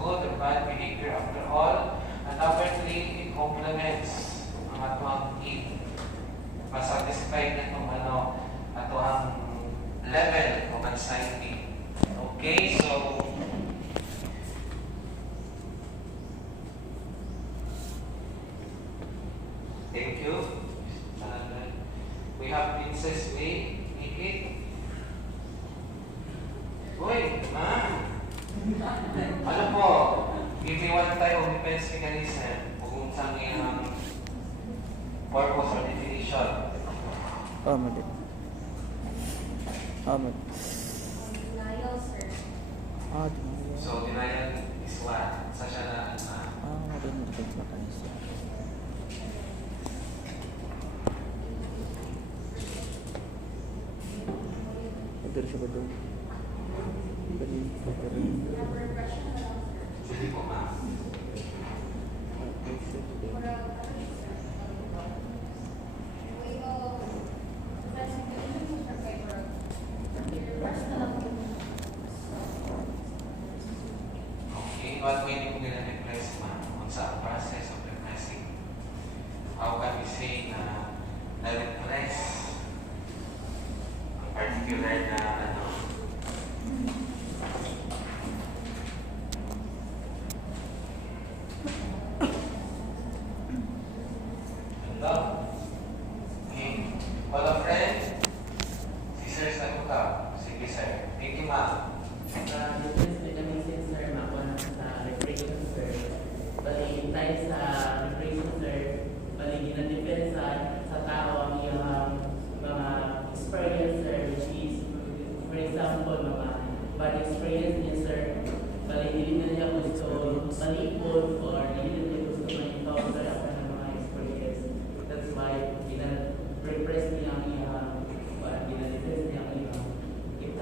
good or bad behavior after all. And number 3, it complements ang atong need. Masatisfy na itong ato ang level of anxiety. Okay, so thank you. We have Princess May, Nikki. Uy, ano po, giviwan tayo ng defense mechanism kung saan yung purpose or definition. Madam. Madam. Denial, sir. Denial. So, denial is what? Sa siya na, Madam, defense mechanism. Pagdara siya ba doon? Repression na lang, sir. Sige po, ma'am. Way of defense mechanism is favor of repress na lang. Okay, what way niyo po gina-repress, ma'am? Kung sa process of repressing? How can we say na na-repress ang particular na Okay. Wala friend? Si Sir Sanuka. Sige, sir. Thank you, ma'am. Defense mechanism, sir, makuha sa repression, sir. Bali, tayo sa repression, sir, bali, gina-depensa sa tao ang iyang mga experience, sir, which is, for example, mga bad experience niya, sir. Bali, hindi na niya gusto malipod or hindi na niya gusto ma-encounter ako ng mga experience. That's why, gina-repress niya ang iyang, gina-defense niya ang iyang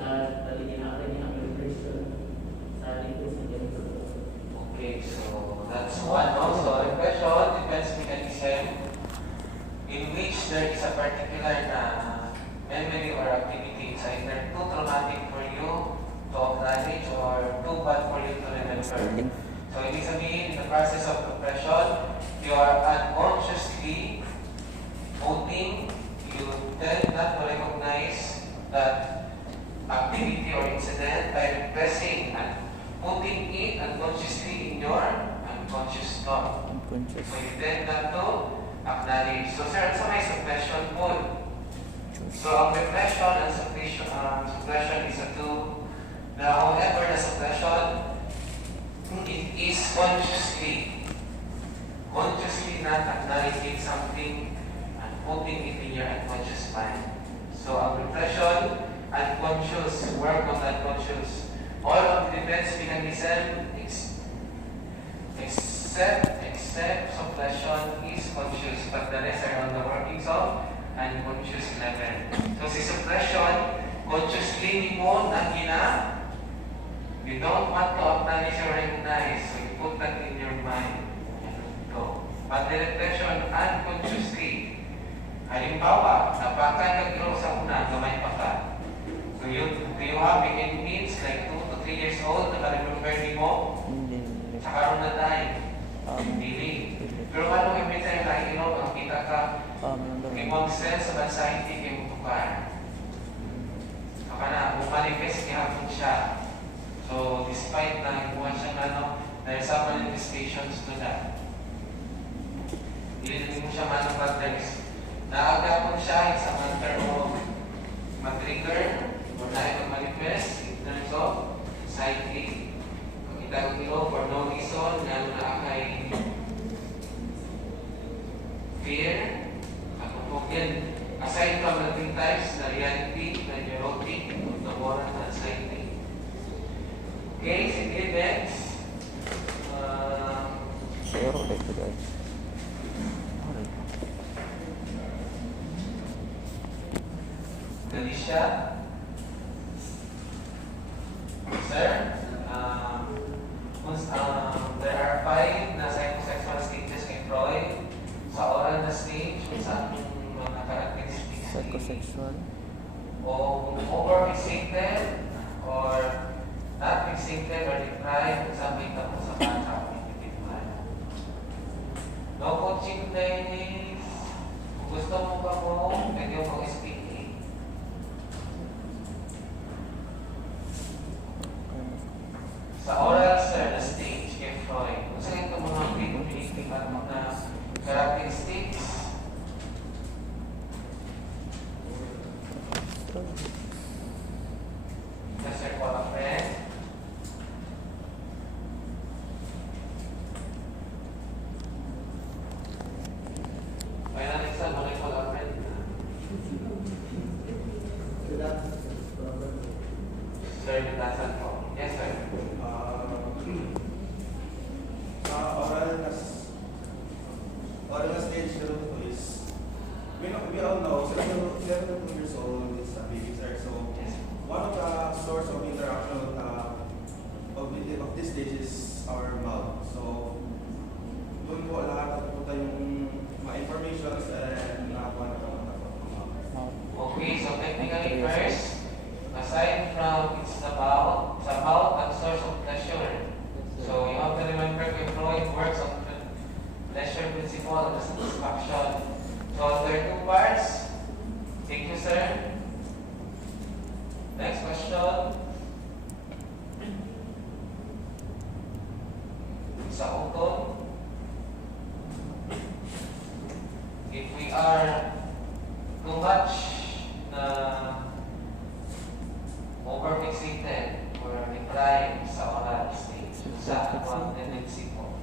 bali, gina-apply niya ang repression sa defense mechanism. Okay, so that's one also. Repression, defense mechanism in which there is a particular memory or activity. It's either too traumatic for you to acknowledge or too bad for you to remember. So, ibig sabihin, in the process of repression, you are unconsciously voting, you tend not to recognize that activity or incident by repressing and putting it unconsciously in your unconscious thought. So, you tend not to acknowledge. So, sir, sa may suppression po. So, ang repression and suppression is a two. Now, however, the suppression, it is consciously not acknowledging something and putting it in your unconscious mind. So, ang repression, unconscious, work on unconscious. All of the defense mechanism, except suppression, is conscious, but the rest are on the workings of unconscious level. So, si suppression, consciously mo na you don't want to acknowledge or recognize, so you put that in your mind. So, but the repression, unconsciously, halimbawa, napakan ka giro sa una, gamay pa ka. So, do you have any means like 2 to 3 years old na ka-remember ni mo? Hindi. Sa karoon na tayo. Hindi. Pero ano yung minsan yung nakikino, ang kita ka, imong sense of anxiety kay mo tukar. Saka na, bumanifest kihapon siya. So, despite na ibuhan siya there are some manifestations to that. Hindi mo siya manufactures. Naaga po siya sa matter of mag-trigger or na-manifest in terms of anxiety. Kung itag-ilo for no reason, lalo na kay fear. At kung yan, aside from the three types, na reality, na neurotic, na moral, na anxiety. Okay, sige, next. Zero, like the guy. Galicia. Sir, there are 5 na psychosexual stages kay Freud. Sa oral na stage, sa mga characteristics. Psychosexual. O kung over-fixated or not fixated or deprived, sa may tapos sa Sa oral, sir, the stage, F-Freud. Kung saan itong mga pinipiliting at mga characteristics? Yes, sir, call a friend. Final exam, muna call a friend. Sir, bitasan ko. Yes, sir. Oral na stage group is, we all know, 7 years old is a baby, sir. So, Yes. one of the source of interaction of this stage is our mouth. So, doon po lahat napupunta yung mga informations and nakakuha na kami ng mouth. Okay, so technically first, aside from it's about the source of pleasure. So you have to remember Freud works on pleasure principle and satisfaction. So there are two parts. Thank you, sir. Next question. Sa utol, if we are too much na overfixated or deprived sa oral stage, sa one tendency po.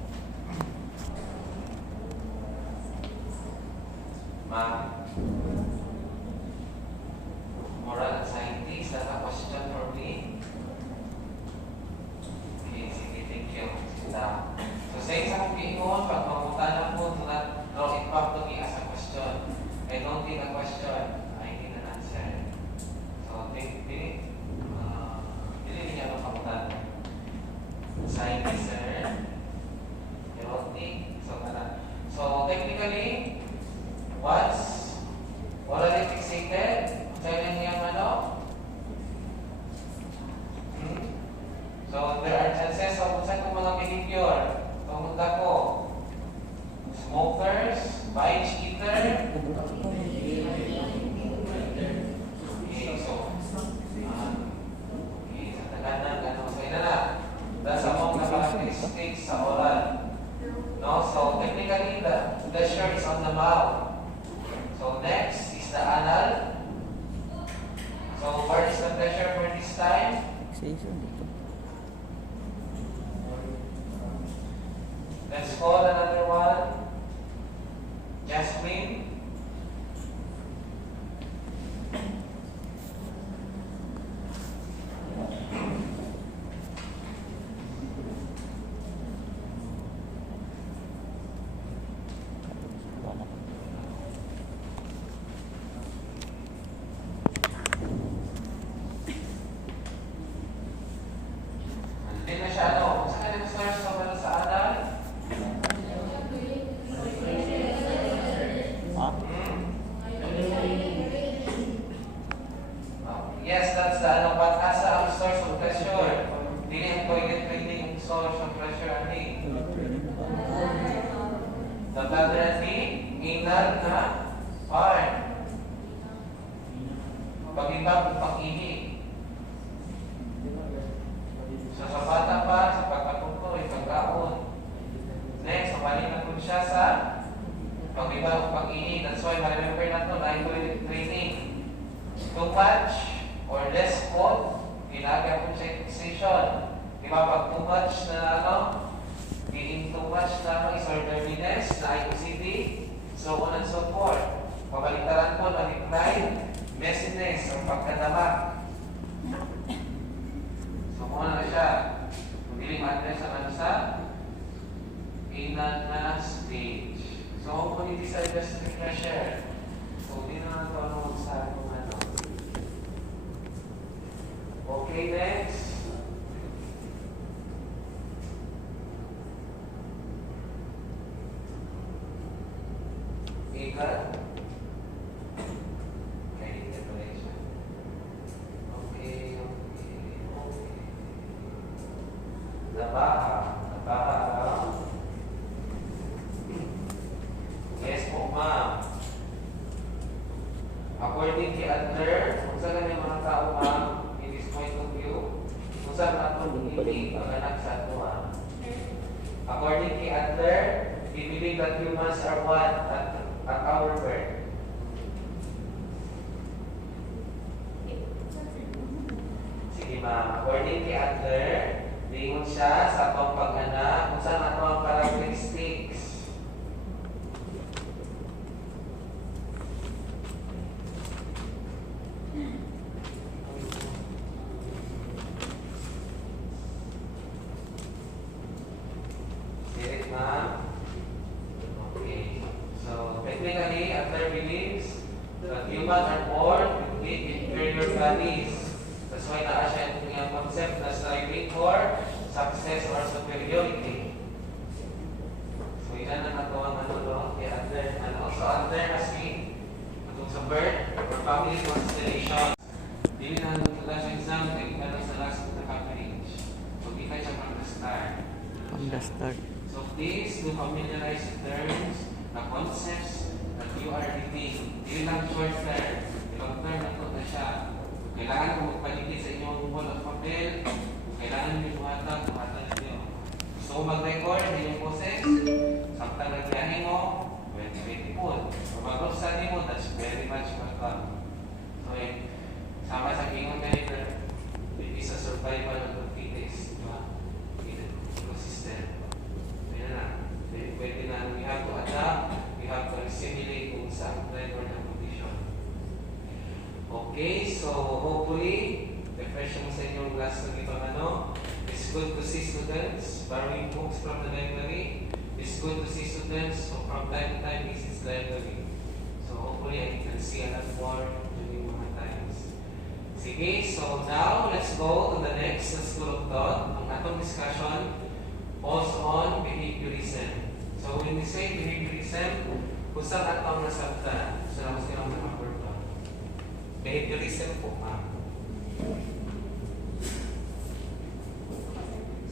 Ma'am, moral anxiety, is that a question for me? Okay, sige, thank you. So sa isang piingon, pag mapunta na po, do not draw it back to me as a question. I don't think a question, I need an answer. So, dili niya mapamutan. Anxiety, sir. Erotic. So, technically, once orally fixated, kaya niya ano? So, there are chances of kung saan mga behavior. Pamunta ko. Smokers, binge eater. Okay, so, okay, sa Tagalog, so ina na. That's among the characteristics sa oral. No, so technically, the pleasure is on the mouth. So next is the anal. So where is the pleasure for this time? Fixation dito. Let's call another one. Jasmine. Hindi na siya ano. Saan ka nag-source sa anal? Yes, that's the ano, but asa ang source of pleasure. Dili ang toilet cleaning yung source of pleasure, ani. The bladder, anal na part. Pag-ibang pag-ihi. So sa bata pa, sa pagkapunto, pagkaon. Next, mabalik na po siya sa pag-ibang pag-ihi. That's why, ma-remember na ito, na toilet cleaning. Too much or less food, ginagawa po siya fixation. Di ba, pag too much na ano, eating too much na disorderliness, na IOCD, so on and so forth. Pabaliktaran po, na-decline, messiness, o pagkadama. So, muna na siya. Kung hindi ma-address ang ano sa anal na stage. So, kung hindi sa just pressure, so, hindi na ito ano sa kung ano. Okay, next. Eagle. Okay, interpolation. Okay. Nabaha. Yes po, ma'am. According kay Adler, kung saan yung mga tao, ma'am, in this point of view, kung saan atong hindi pag-anak sa ato According to Adler, we believe that humans are one at our birth. Sige ma'am, according to Adler, lingon siya sa atong pag-anak kung saan atong characteristics. Get it, ma'am? Okay. So, technically, Adler believes that humans are born with inferior bodies. That's why naa siya yung concept na striving for success or superiority. So, yan ang ato ang kay Adler. And also, Adler has been atong sa birth or family constellation. Dili na nung last exam, nagkaroon sa last H1H. So, di ka siya from the start. From the start. So please do familiarize the terms, the concepts that you are reading. Hindi lang short term. Long term na ito na siya. Kailangan kung magpaligid sa inyong wall of papel, kailangan nyo buhatan nyo. Gusto mo mag-record na inyong boses, samtang nagbiyahe mo, pwede po. Kung mag-group study mo, that's very much welcome. So sama sa kingon kayo, it is a survival of the fittest. Ecosystem. Pwede na, we have to adapt, we have to assimilate kung saan level ng condition. Okay, so hopefully, refresh mo sa inyong class na itong it's good to see students borrowing books from the library. It's good to see students so from time to time visits library. So hopefully, I can see a lot more during mga times. Sige, so now, let's go to the next school of thought. Ang atong discussion also on behaviorism. So when we say behaviorism, kung saan atong nasabta, sa labas nilang mga purpose. Behaviorism po, ma'am.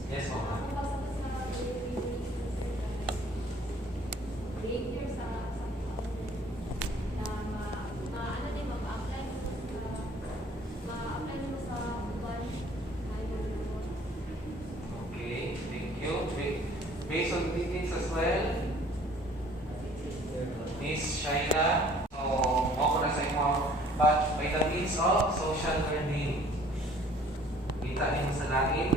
Yes, ma'am. Behavior sa na ano din mag-apply mo sa buwan. Okay, thank you. Based on details as well, Miss Shaila, so ako na sa inyo, but by the means of social learning, kita niyo sa langit,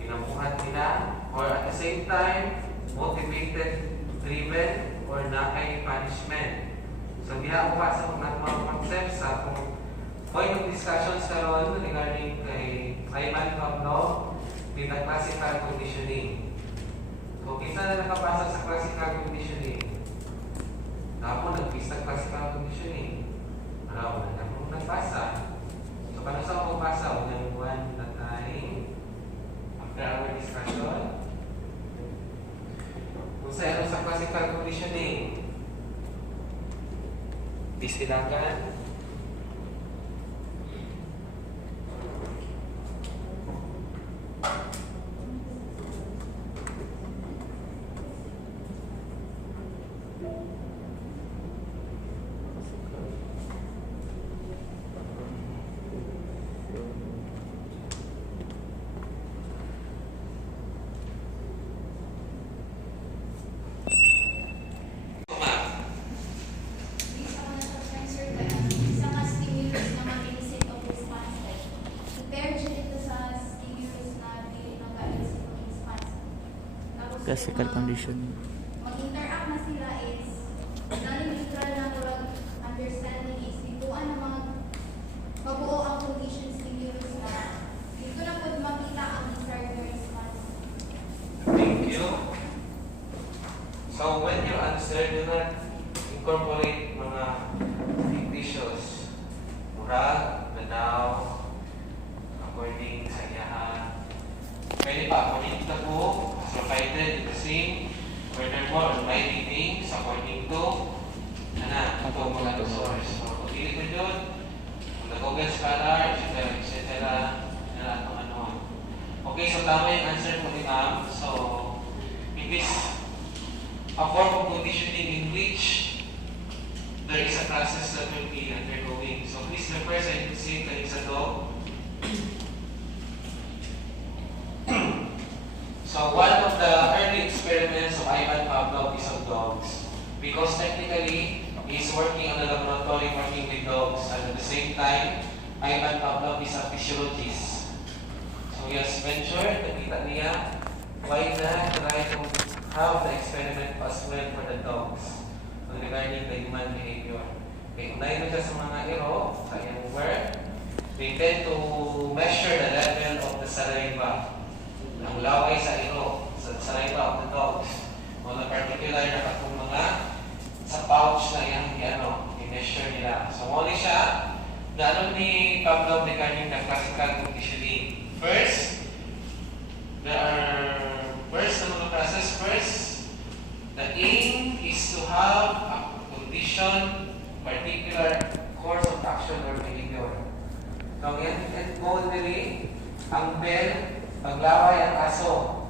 kinabuhat nila, or at the same time, motivated, driven, or nakay punishment. So, diha ako pa sa mga concepts sa akong point of discussions karon regarding kay Ivan Pablo with the classical conditioning. So, kita na nakapasa sa classical conditioning. Tapos, nag-pista classical conditioning. Araw na akong nagpasa. So, kung saan ako pasa, unang buwan na tayo after our discussion. Kung saan sa classical conditioning, disilagan, classical condition. Mag-interact na sila is non-neutral na walang understanding is dituan na mabuo ang condition stimulus na dito na po makita ang desired response. thank you. So when you answer, do not incorporate mga fictitious, murag, ganaw, according sa iyahan. Pwede pa, according to po, provided the same, furthermore, my readings according to ito mga source. So, kung dili ko yun, kung nag-Google Scholar, etc. Okay, so tama yung answer po ni ma'am. So, it is a form of conditioning in which there is a process that will be undergoing. So, please refer sa implicit sa dog. So one of the early experiments of Ivan Pavlov is on dogs. Because technically, he's working on a laboratory working with dogs. And at the same time, Ivan Pavlov is a physiologist. So he has ventured, nakita niya, why not try to have the experiment as well for the dogs regarding the human behavior. Okay, unahin na siya sa mga iro, sa iyong work, they tend to measure the level of the saliva, ang laway sa iro, sa saliva of the dogs. On a particular na katong mga sa pouch na yung i-measure nila. So, muli siya, nanon ni Pavlov regarding the classical conditioning. First, the aim is to have a condition, particular course of action or behavior. So, yan goal nili, ang bell, paglaway ang aso.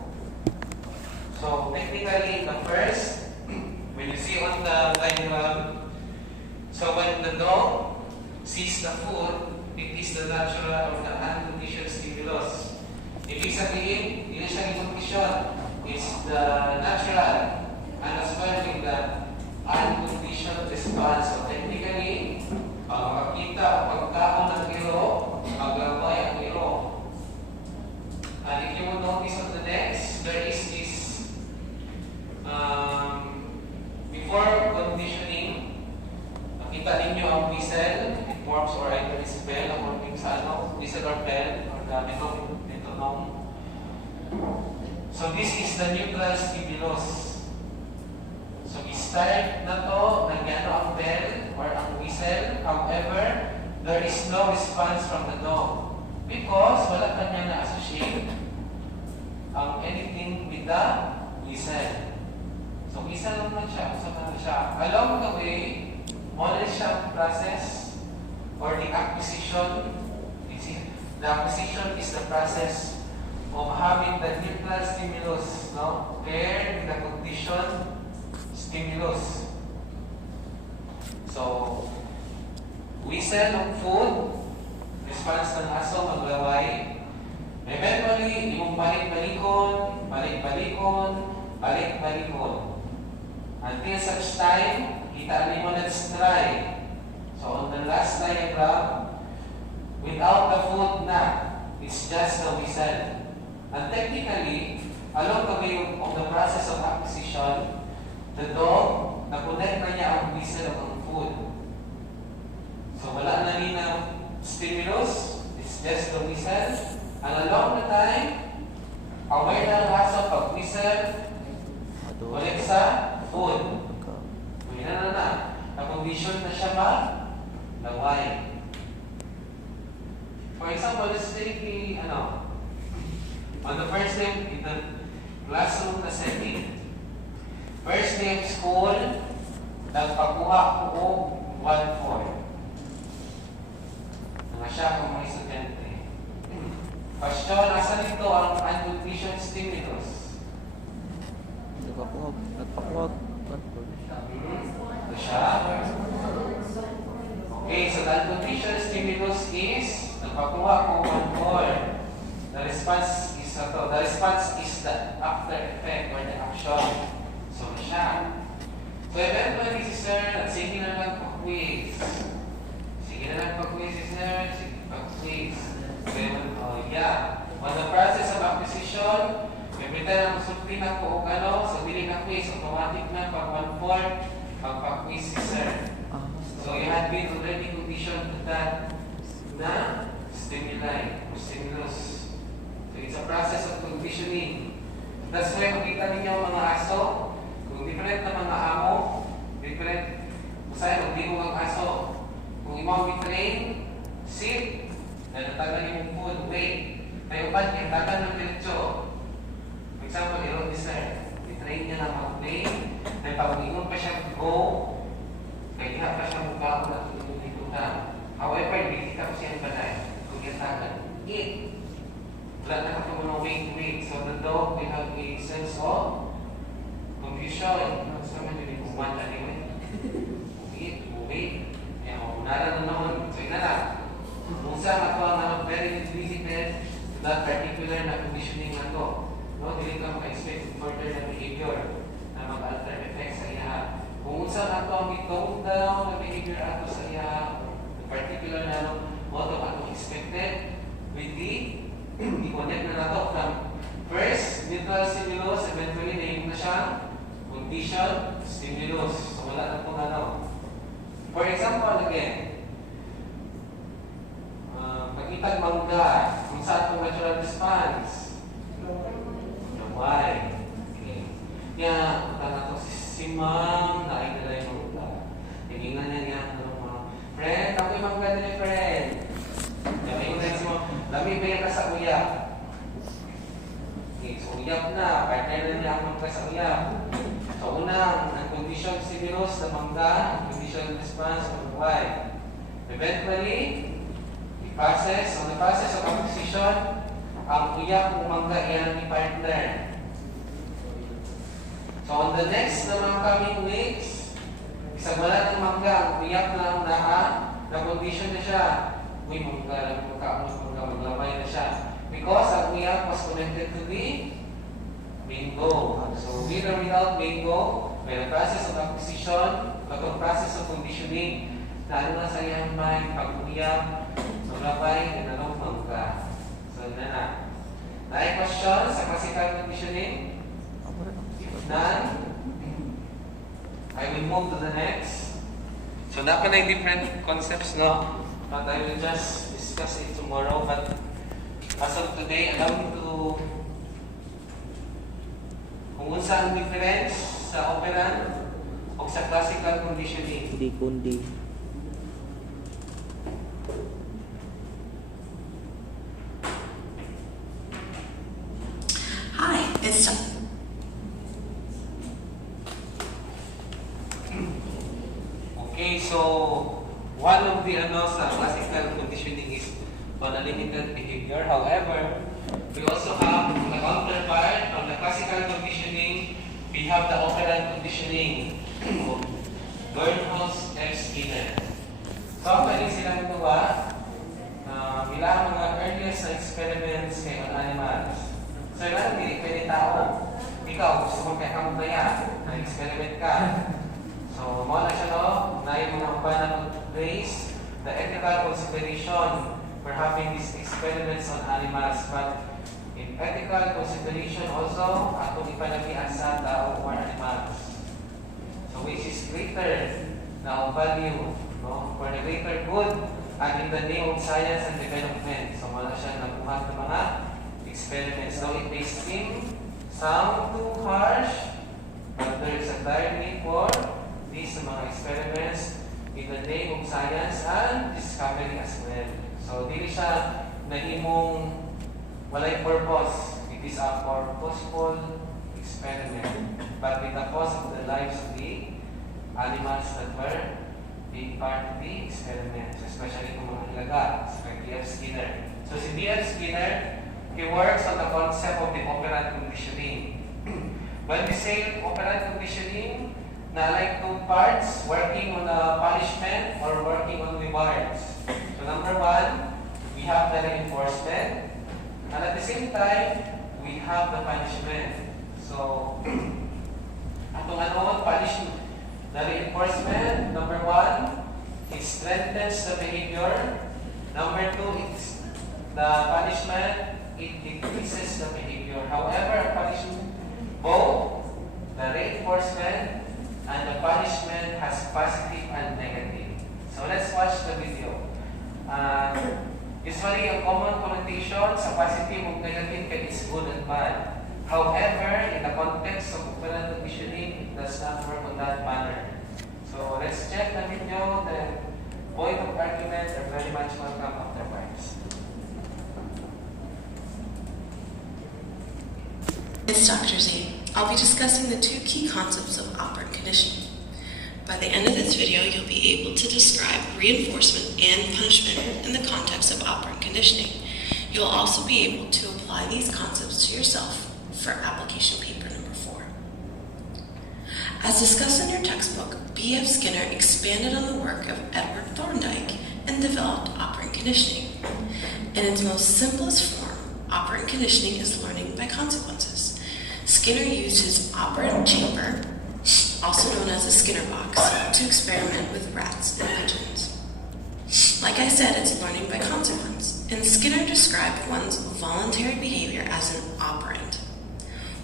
So, technically, the first, when you see on the diagram, so when the dog sees the food, it is the natural or the unconditioned stimulus. Ibig sabihin, hindi siya condition. It's the natural and as well with the unconditioned response. So technically, pag makakita o pagkaon ng ilo, maglaway ang ilo. And if you will notice on the next, there is this before conditioning, nakita ninyo ang whistle, it works or either is bell or sa whistle or bell or the metronome. So this is the neutral stimulus. So start na to, nagyano ang bell or ang whistle. However, there is no response from the dog because wala kanya na-associate ang anything with the whistle. So isa lang man siya, usa man siya. Along the way, model siya process or the acquisition. The acquisition is the process of having the neutral stimulus, no? Paired with the conditioned stimulus. So, whistle ng food, response ng aso, maglaway. Eventually, imong balik-balikon, balik-balikon. Until such time, kita mo let's try. So, on the last diagram, without the food na, it's just the whistle. And technically, along the way of the process of acquisition, the dog, na-connect na niya ang whistle of ang food. So wala na rin na stimulus, it's just the whistle. And along the time, aware na ang aso pag whistle, ulit sa food. Uwi na. Na-condition na siya ba? Laway. For example, let's take the, on the first day in the classroom na setting. First day of school, nagpakuha ko 1-4. Mga siya kung mga estudyante. Question, nasa nito ang unconditioned stimulus? Nagpapuwag. Ito siya. Okay, so the unconditioned stimulus is nagpakuha ko 1-4. The response is the after effect or the action. So, siya. So, eventually, si sir, sige na lang pag-quiz. Sige na lang pag-quiz, si sir. Sige, pag-quiz. So, yeah. On the process of acquisition, every time ang sulti na ko o so, dili na quiz, automatic na pag 1-4, pag-quiz si sir. So, you had been already conditioned to that na stimuli or stimulus. So, it's a process of conditioning. That's why makita ninyo ang mga aso, kung different na mga amo, different, usay, magbigong ang aso. Kung imaw train, sit, nalatagan yung food, wait. May upan, yung tagan ng diretso. For example, iron ni sir, i-train niya na mag-wait, may pag-ingon pa siya go, kaya diha pa siya mukha na tulong-tulong. However, hindi ka pa siyang balay, kung yung tagan, eat. Wala na ka pa wait. So the dog will have a sense of confusion. Sa mga yun yung one anyway. Wait. Kaya mapunara na naman. So yun na lang. Kung saan ako ang very visited to that particular na conditioning na to. No, dili ka maka-expect further na behavior na mag-alter effect sa iya. Kung unsa ato ang i-tone down na behavior ato sa iya, in particular na mo to ato expected with the i-connect na nato from first neutral stimulus, eventually name na siya condition stimulus. So wala na itong ano. For example, again, pag-itag mangga, kung saan itong natural response? Why? Okay. Kaya, na to si ma'am, naidala yung mangga. Tingnan niya friend, ako yung mangga nila, friend. Kaya may una si ma'am, dami ba ka sa uyap? Okay, so uyap na, partner na niya ang mangga sa uyap. So unang, ang condition stimulus na mangga, ang condition response ng why. Eventually, i-process, on the process of acquisition, ang uyap ng mangga iyan ni partner. So on the next na mga coming weeks, isang wala ng mangga, ang uyap na ang na-condition na siya. Uy, mangga, maglamay na siya. Because ang uyap was connected to the bingo. So with or without bingo, may process of acquisition, patong process of conditioning, na ano na sa iyang mind, pag-uyap, maglabay, gananong mangga. So na. May question sa classical conditioning? If none, I will move to the next. So na different concepts, no? But I will just discuss it tomorrow. But as of today, allow me to kung unsa ang difference sa operant o sa classical conditioning. Hindi kundi. Hi, it's Okay, so one of the sa classical conditioning is unlimited behavior. However, we also have the counterpart from the classical conditioning. We have the operant conditioning of Bernhaus F. Skinner. So, pwede silang gawa bilang mga earliest na experiments kay animals. So, yun, hindi pwede tao. Ikaw, gusto mo kaya kang kaya, na-experiment ka. So, mga na siya, no? Na yung mga umpanan to place the ethical consideration for having these experiments on animals. But in ethical consideration also, atong ipanagian sa tao or animals. So, which is greater na value, no? For the greater good and in the name of science and development. So, mga na siya nabuhat ng mga experiments. So, it may seem sound too harsh, but there is a dire need for these mga experiments in the name of science and discovery as well. So, dili siya nahimong walay purpose. It is a purposeful experiment. But with the cause of the lives of the animals that were being part of the experiment, especially kung mga ilaga, like B.F. Skinner. So, si B.F. Skinner, he works on the concept of the operant conditioning. When we say operant conditioning, na like two parts, working on the punishment or working on rewards. So number one, we have the reinforcement, and at the same time, we have the punishment. So, atong punishment, the reinforcement, number one, it strengthens the behavior. Number two, it's the punishment, it decreases the behavior. However, punishment, both the reinforcement and the punishment has positive and negative. So let's watch the video. Usually, ang common connotation sa positive and negative is good and bad. However, in the context of operant conditioning, it does not work on that manner. So let's check the video. The point of argument are very much welcome afterwards. It's Dr. Z. I'll be discussing the two key concepts of operant conditioning. By the end of this video, you'll be able to describe reinforcement and punishment in the context of operant conditioning. You'll also be able to apply these concepts to yourself for application paper number 4. As discussed in your textbook, B.F. Skinner expanded on the work of Edward Thorndike and developed operant conditioning. In its most simplest form, operant conditioning is learning by consequences. Skinner used his operant chamber, also known as a Skinner box, to experiment with rats and pigeons. Like I said, it's learning by consequence, and Skinner described one's voluntary behavior as an operant.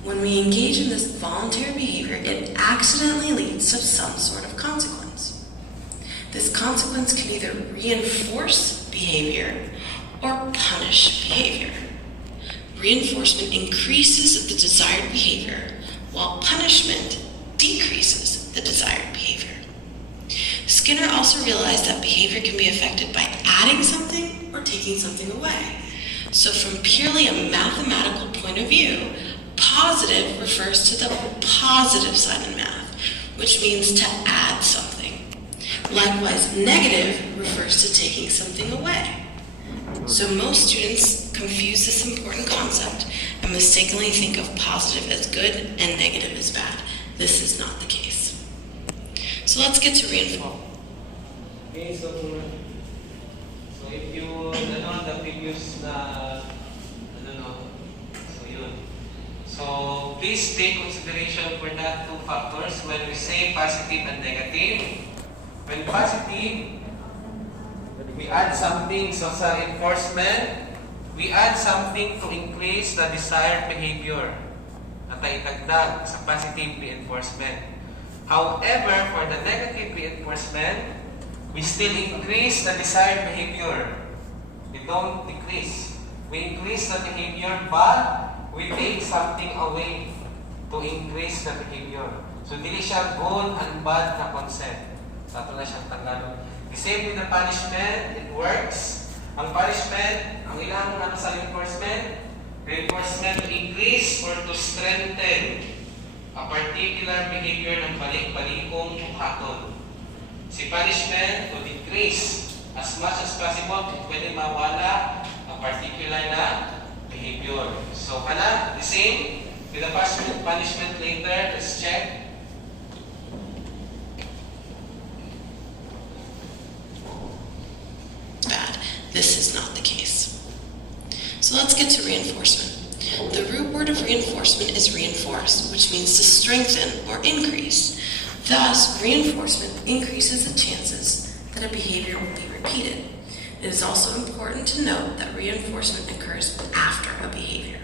When we engage in this voluntary behavior, it accidentally leads to some sort of consequence. This consequence can either reinforce behavior or punish behavior. Reinforcement increases the desired behavior, while punishment decreases the desired behavior. Skinner also realized that behavior can be affected by adding something or taking something away. So from purely a mathematical point of view, positive refers to the positive side in math, which means to add something. Likewise, negative refers to taking something away. So most students confuse this important concept and mistakenly think of positive as good and negative as bad. This is not the case. So let's get to reinforcement. Okay, so if you the previous so yun. So please take consideration for that two factors when we say positive and negative. When positive, we add something, so sa reinforcement, we add something to increase the desired behavior at itagdag sa positive reinforcement. However, for the negative reinforcement, we still increase the desired behavior. We don't decrease. We increase the behavior, but we take something away to increase the behavior. So, dili siya good and bad na concept. So, ito na siyang Tagalog. The same with the punishment, it works. Ang punishment, ang ilang sa reinforcement, reinforcement to increase or to strengthen a particular behavior ng balik-balikong buhaton. Si punishment to decrease as much as possible kung pwede mawala a particular na behavior. So, the same with the punishment later. Let's check. Bad. This is not the case. So let's get to reinforcement. The root word of reinforcement is reinforce, which means to strengthen or increase. Thus, reinforcement increases the chances that a behavior will be repeated. It is also important to note that reinforcement occurs after a behavior.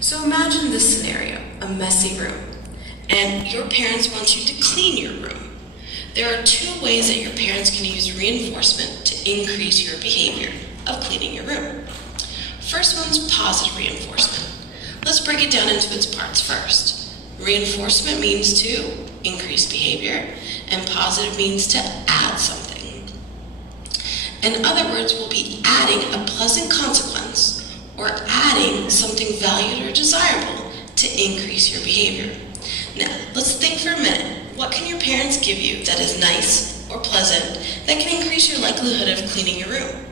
So imagine this scenario, a messy room, and your parents want you to clean your room. There are two ways that your parents can use reinforcement to increase your behavior of cleaning your room. First one's positive reinforcement. Let's break it down into its parts first. Reinforcement means to increase behavior, and positive means to add something. In other words, we'll be adding a pleasant consequence or adding something valued or desirable to increase your behavior. Now, let's think for a minute. What can your parents give you that is nice or pleasant that can increase your likelihood of cleaning your room?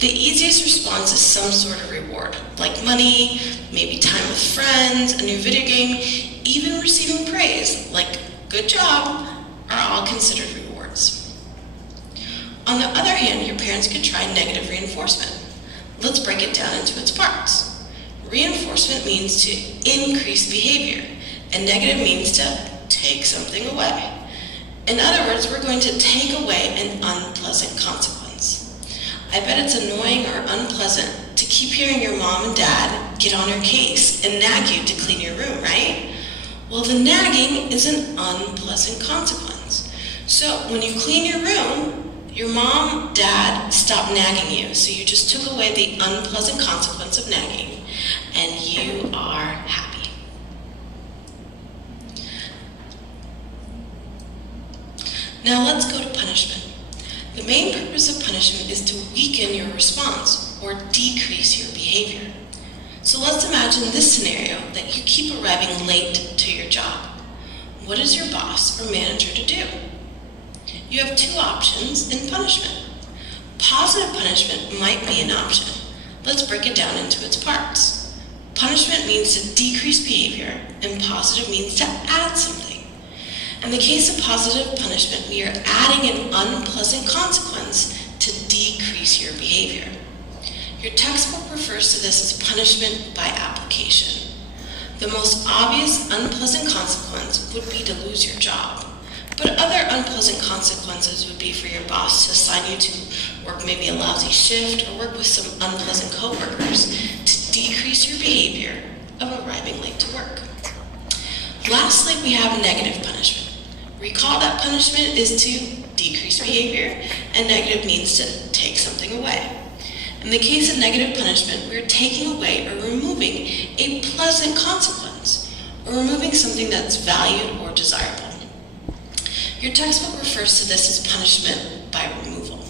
The easiest response is some sort of reward, like money, maybe time with friends, a new video game, even receiving praise, like good job, are all considered rewards. On the other hand, your parents could try negative reinforcement. Let's break it down into its parts. Reinforcement means to increase behavior, and negative means to take something away. In other words, we're going to take away an unpleasant consequence. I bet it's annoying or unpleasant to keep hearing your mom and dad get on your case and nag you to clean your room, right? Well, the nagging is an unpleasant consequence. So when you clean your room, your mom, dad stopped nagging you, so you just took away the unpleasant consequence of nagging, and you are happy. Now let's go to punishment. The main purpose of punishment is to weaken your response or decrease your behavior. So let's imagine this scenario that you keep arriving late to your job. What is your boss or manager to do? You have two options in punishment. Positive punishment might be an option. Let's break it down into its parts. Punishment means to decrease behavior, and positive means to add something. In the case of positive punishment, we are adding an unpleasant consequence to decrease your behavior. Your textbook refers to this as punishment by application. The most obvious unpleasant consequence would be to lose your job. But other unpleasant consequences would be for your boss to assign you to work maybe a lousy shift or work with some unpleasant coworkers to decrease your behavior of arriving late to work. Lastly, we have negative punishment. Recall that punishment is to decrease behavior, and negative means to take something away. In the case of negative punishment, we're taking away or removing a pleasant consequence, or removing something that's valued or desirable. Your textbook refers to this as punishment by removal.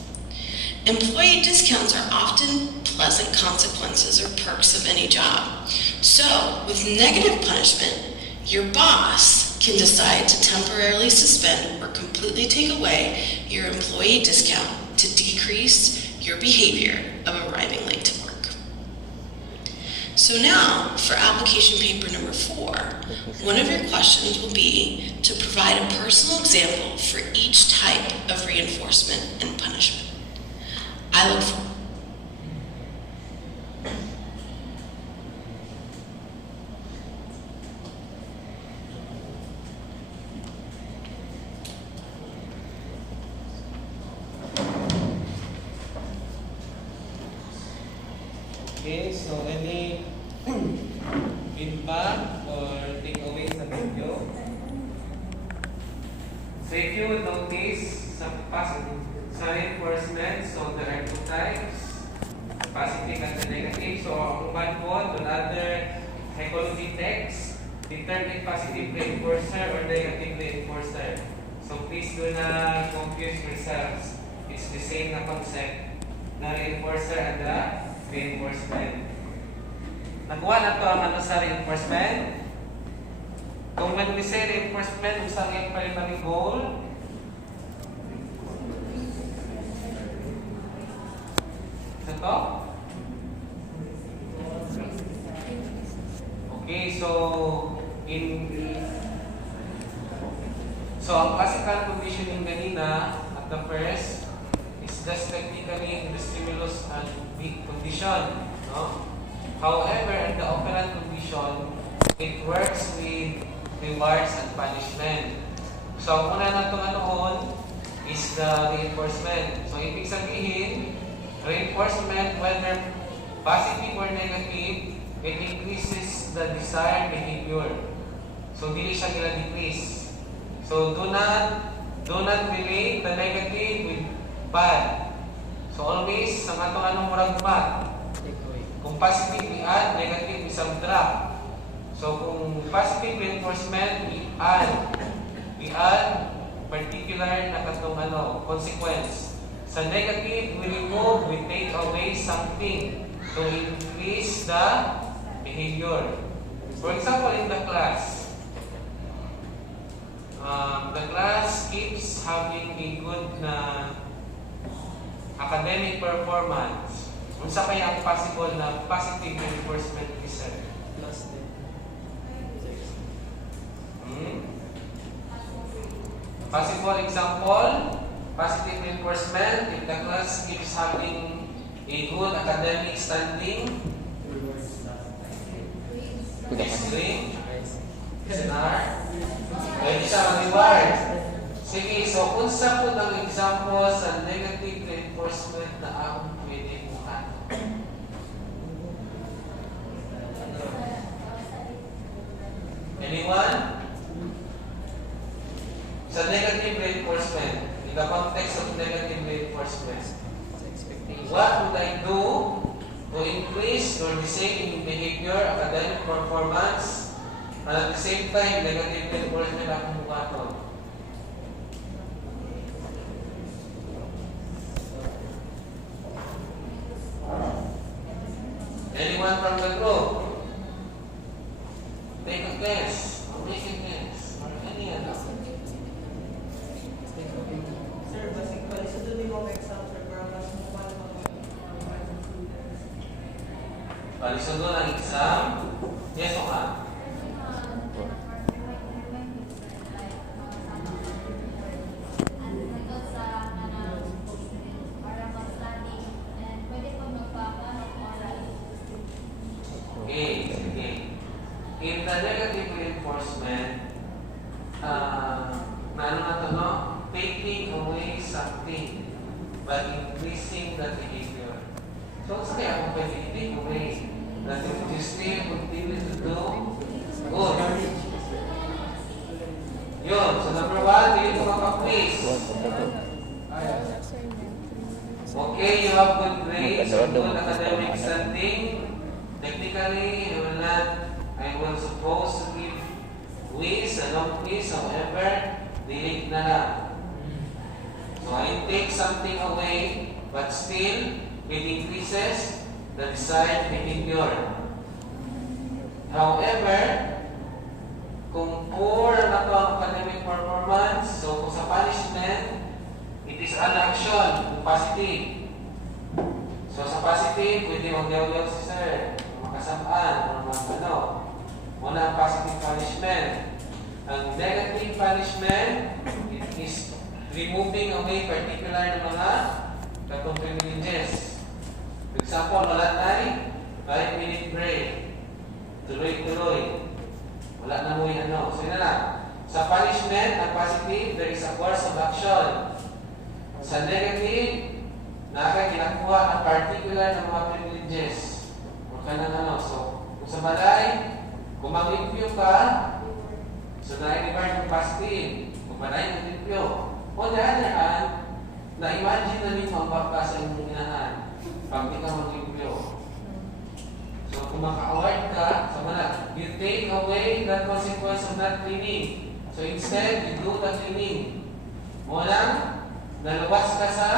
Employee discounts are often pleasant consequences or perks of any job. So, with negative punishment, your boss can decide to temporarily suspend or completely take away your employee discount to decrease your behavior of arriving late to work. So now, for application paper number 4, one of your questions will be to provide a personal example for each type of reinforcement and punishment. I look forward. Okay, so any feedback or takeaways sa video? So if you would notice sa reinforcement, so there are 2 types, positive and the negative. So ang one po, on other psychology text, determine positive reinforcer or negative reinforcer. So please do not confuse yourselves. It's the same na concept na reinforcer and the reinforcement. Nakuha na to ang ano sa reinforcement. Kung when we say reinforcement, usang yung primary goal. Ito? Okay, so ang classical conditioning kanina at the first is just technically in the stimulus and weak condition. No? However, in the operant condition, it works with rewards and punishment. So, ang una na itong anoon is the reinforcement. So, ibig sabihin, reinforcement, whether positive or negative, it increases the desired behavior. So, dili siya gila-decrease. So, do not relate the negative with bad. So, always, ang atong anong murag math. Kung positive, i-add, negative, i-subtract. So, kung positive reinforcement, we add particular na katong consequence. Sa negative, we remove, we take away something to increase the behavior. For example, in the class keeps having a good na academic performance. Unsa kaya ang possible na positive reinforcement result? Possible example, positive reinforcement, if the class keeps having a good academic standing, extreme, seminar, pwede siya mag-reward. Sige, so unsa po ng example sa negative reinforcement na akong pwede mo ato? Anyone? Sa negative reinforcement, in the context of negative reinforcement, what would I do to increase your disabling behavior, academic performance, and at the same time, negative reinforcement akong bukaton? Anyone from the group? Take a guess, or make a guess, or any other. Sir, basically, sa doon yung exam, sir, para mas mukha Palisunod ang exam. Yes o ka? Okay, sige. In the negative reinforcement, taking away something but increasing the behavior. So, sa kaya kung pwede i-take away that if you still continue to do good. Yun. So, number 1, dito maka-quiz. Okay, you have good grades or good academic standing. Technically, I will suppose to give quiz, a long quiz, however, delete na lang. So I take something away, but still, it increases the desired behavior. However, kung poor na ito ang academic performance, so kung sa punishment, it is an action, positive. So sa positive, pwede mag-yaw-yaw si sir, makasamaan, o Muna ang positive punishment. Ang negative punishment, it is removing away particular na mga katong privileges. For example, wala tayo 5-minute break. Tuloy-tuloy. Wala na mo yung So yun na lang. Sa punishment, ang positive, there is a course of action. Sa negative, ginagawa ang particular na mga privileges. O kanang So, kung sa balay, kung mag-review ka, so na-regard yung positive. Kung balay mag-review. On the other hand, na-imagine na ninyo ang baka sa inyong inahan pag di ka mag-review. So, kung maka-award ka, so you take away the consequence of not cleaning. So, instead, you do the cleaning. Mulang, naluwas ka sa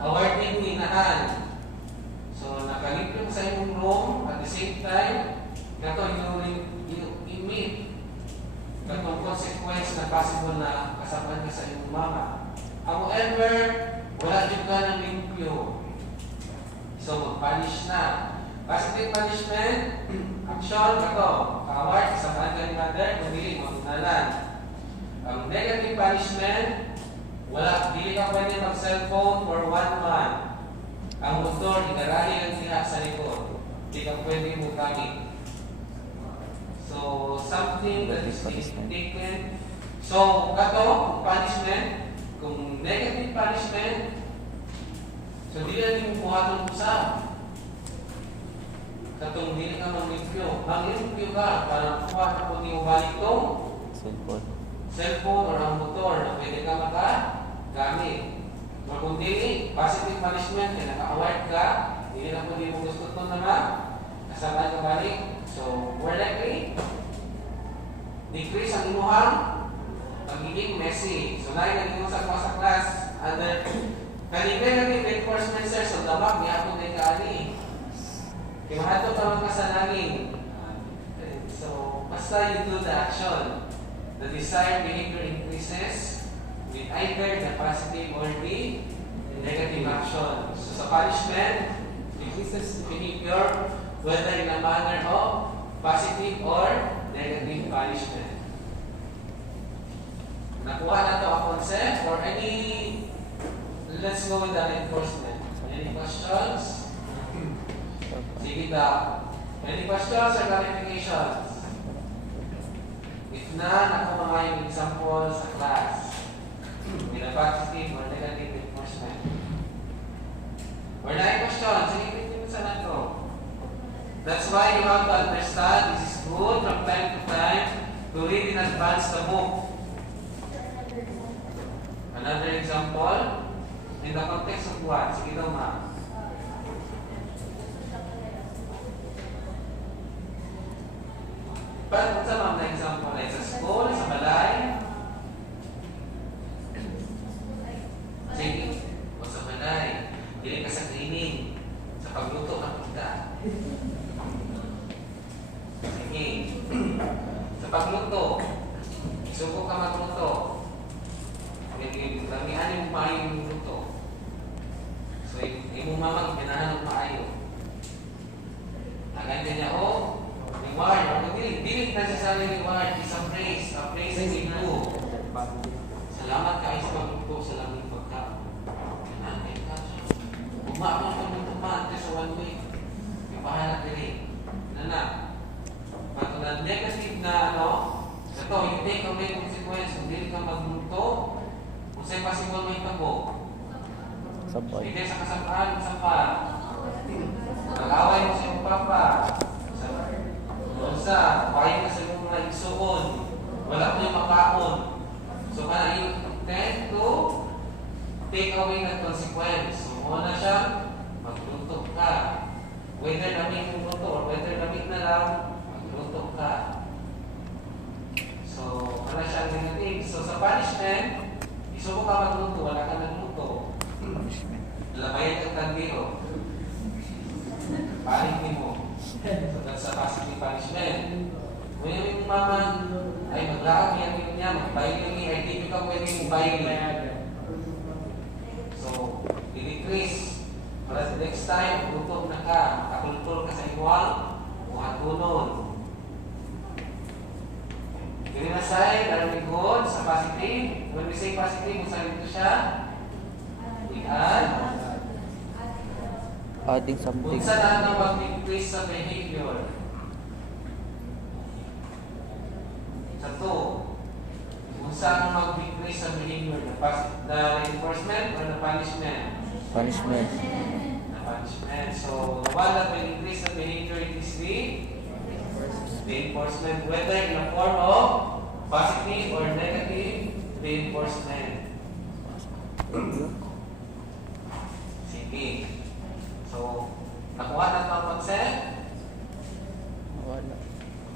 awarding inahan. So, nakalipin sa inyong room at the same time, you emit katong consequence na possible na kasaban ka sa inyong mama. However, wala din ka ng limpyo. So, mag-punish na. Positive punishment, action, ka-award, kasabahan ka ni mother, kundi mag-unalan. Ang negative punishment, dili ka pwede mag-cellphone for 1 month. Ang motor, igarahi ang siya sa likod. Hindi ka pwede mo gamit. So, something that is taken. So, punishment, kung negative punishment, so di na yung buhatong usap. Katong dili ka mag-review. Mag-review ka para kuha na kung yung balik itong cellphone or ang motor na pwede ka makagamit. Or kung dili, positive punishment, kaya naka-award ka, dili na kung di mo gusto ito naman, kasama ka balik. So, more likely, decrease ang imuhang pagiging messy. So, naging sa class, under negative reinforcement, sir, so damag, di ako na ikaali. Kimahato ka magkasanangin. So, basta you do the action, the desired behavior increases with either the positive or the negative action. So, sa punishment, increases behavior whether in a manner of positive or negative punishment. Nakuha na ito ang concept or let's go with the reinforcement. Any questions? Sige daw. Any questions or clarifications? If none, ako mga yung example sa class. With a positive or negative reinforcement. Or na questions? Sige, pinipin sa nato. That's why you have to understand this is good from time to time to read in advance the book. Another example, in the context of what? Sige daw ma. But sa mga example ay sa school, sa balay. Sige, o sa balay. Dili ka sa cleaning, sa pagluto ng pagda. Sige. Sa pagluto, suko ka magluto. Lamihan yung maayo yung luto. So, yung mamang pinahan ng maayo. Agad niya, reward. Dili necessarily reward. It's a praise. A praise is in you. Salamat kayo sa pagluto sa lamang pagkaon. Kailangan ka siya. Umapon ka ng tuman sa 1 week. Yung bahala dili. But on the Kasi possible may tabo. Sabay. Hindi sa kasapaan, sa pa. Nag-away mo sa iyong papa. Sa bahay na sa iyong mga igsuon. Wala ko yung makaon. So, kana you tend to take away the consequence. So, muna siya, magluto ka. Whether namit yung luto or whether namit na lang, magluto ka. So, kana siya ang negative. So, sa punishment, isubo ka magluto, wala ka nagluto. Labayan kang kandiro. Paling mo. So, that's a positive punishment. Kung yung mama ay maglakad yan niya, mag-violin, ay hindi ka pwede mong violin. So, i-decrease. Para sa next time, magluto na ka, makakultur ka sa iwang, muhatunon. Dinasay, very good, sa positive. When we say positive, kung saan ito siya? I-add. Adding something. Kung saan na mag-decrease sa behavior. Sa to, kung saan mag-decrease sa behavior, the reinforcement or the punishment? Punishment. The punishment. So, the one that will increase the behavior is the reinforcement, whether in the form of positive or negative reinforcement. Sige. So, nakuha na ito ang concept? Wala.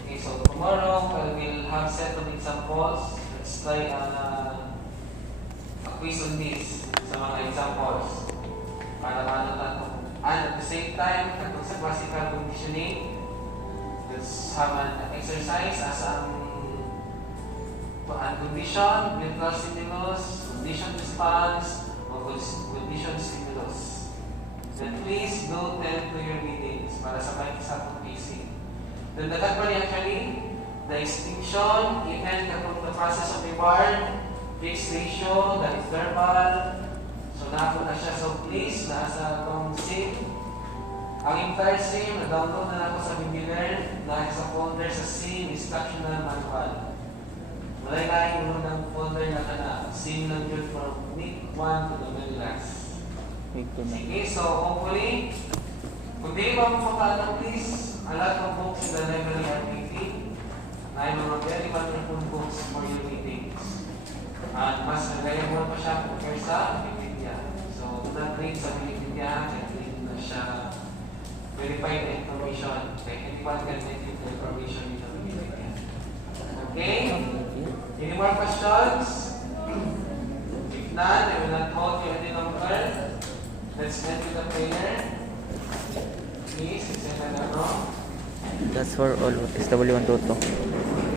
Okay, so tomorrow I will have set of examples. Let's try a quiz on this sa mga examples. Para ano tayo. And at the same time, katong sa classical conditioning, let's have an exercise as condition, mental stimulus, condition response, or condition stimulus. Then please do tend to your readings para sabay sa itong pacing. Then the company actually, the extinction, even the process of reward, fixed ratio, the interval. So nato na siya. So please, nasa itong SIM. Ang entire SIM, na-download na ako sa Bibilearn, nasa sa folder sa SIM instructional manual. Malay-lain mo ng folder na ka na. SIM lang yun from week 1 to the very last. Sige, so hopefully, kung di ba mo pakalaw, please, a lot of books in the library are waiting. Na yung mga very wonderful books for your readings. At mas reliable pa siya compare sa Wikipedia. So, do not read sa Wikipedia, and read na siya verified the information. Like anyone can get the information in the Wikipedia. Okay? Any more questions? If none, I will not hold you any longer. Let's end with a prayer. Please, extend the wrong. That's for all. SW122.